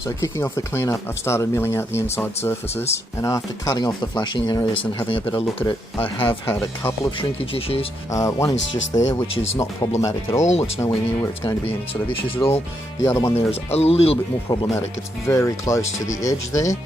So kicking off the cleanup, I've started milling out the inside surfaces, and after cutting off the flashing areas and having a better look at it, I have had a couple of shrinkage issues. One is just there, which is not problematic at all. It's nowhere near where it's going to be any sort of issues at all. The other one there is a little bit more problematic. It's very close to the edge there,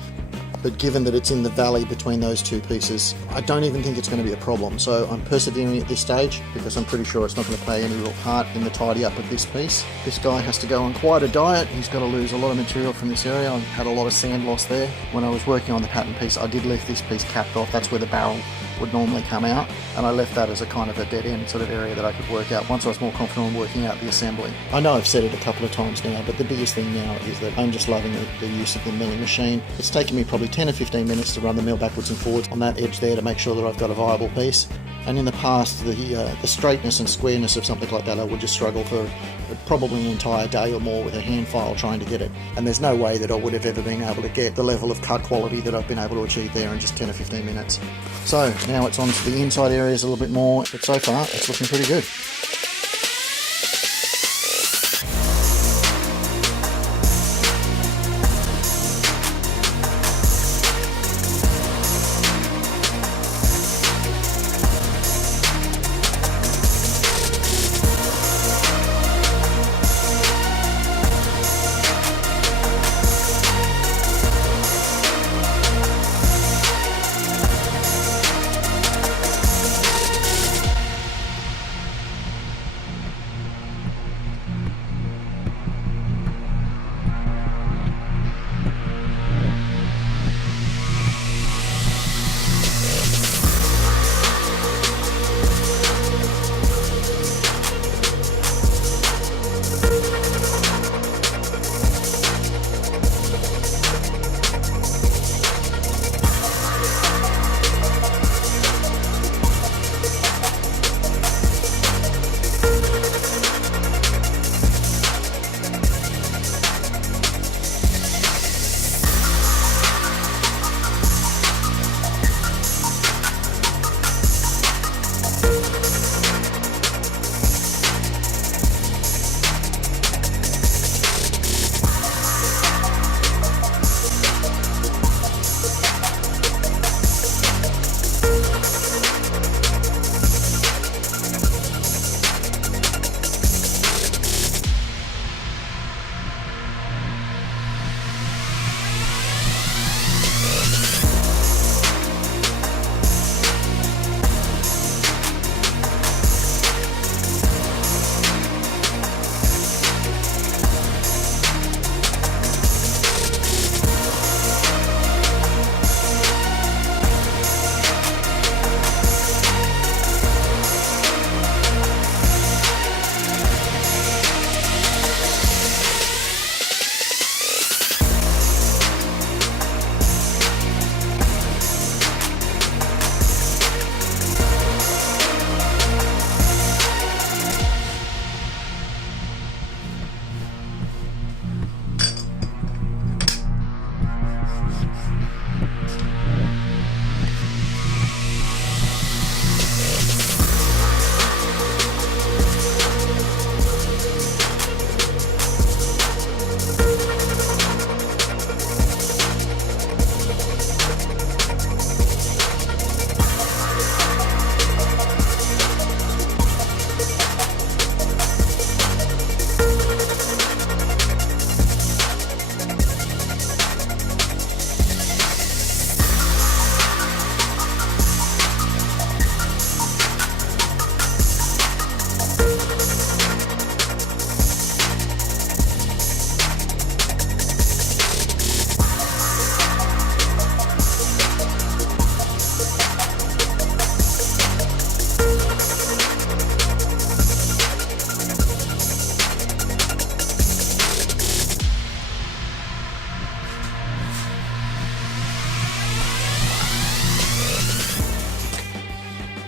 but given that it's in the valley between those two pieces, I don't even think it's going to be a problem. So I'm persevering at this stage because I'm pretty sure it's not going to play any real part in the tidy up of this piece. This guy has to go on quite a diet. He's got to lose a lot of material from this area. I had a lot of sand loss there. When I was working on the pattern piece, I did leave this piece capped off. That's where the barrel would normally come out, and I left that as a kind of a dead end sort of area that I could work out once I was more confident on working out the assembly. I know I've said it a couple of times now, but the biggest thing now is that I'm just loving the use of the milling machine. It's taken me probably 10 or 15 minutes to run the mill backwards and forwards on that edge there to make sure that I've got a viable piece. And in the past, the straightness and squareness of something like that, I would just struggle for probably an entire day or more with a hand file trying to get it. And there's no way that I would have ever been able to get the level of cut quality that I've been able to achieve there in just 10 or 15 minutes. So now it's on to the inside areas a little bit more, but so far it's looking pretty good.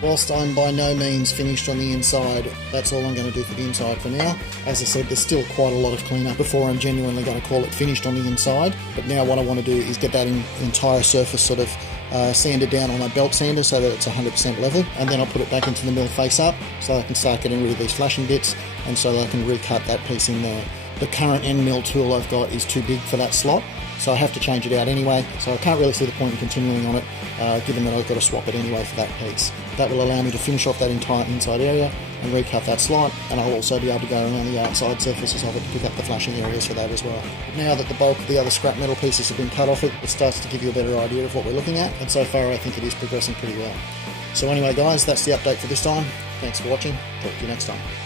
Whilst I'm by no means finished on the inside, that's all I'm going to do for the inside for now. As I said, there's still quite a lot of cleanup before I'm genuinely going to call it finished on the inside. But now what I want to do is get that entire surface sort of sanded down on a belt sander so that it's 100% level, and then I'll put it back into the mill face up so I can start getting rid of these flashing bits, and so that I can recut that piece in there the current end mill tool I've got is too big for that slot, so I have to change it out anyway. So I can't really see the point in continuing on it, given that I've got to swap it anyway for that piece. That will allow me to finish off that entire inside area and recut that slot, and I'll also be able to go around the outside surfaces of it to pick up the flashing areas for that as well. Now that the bulk of the other scrap metal pieces have been cut off it, it starts to give you a better idea of what we're looking at, and so far I think it is progressing pretty well. So anyway guys, that's the update for this time. Thanks for watching, talk to you next time.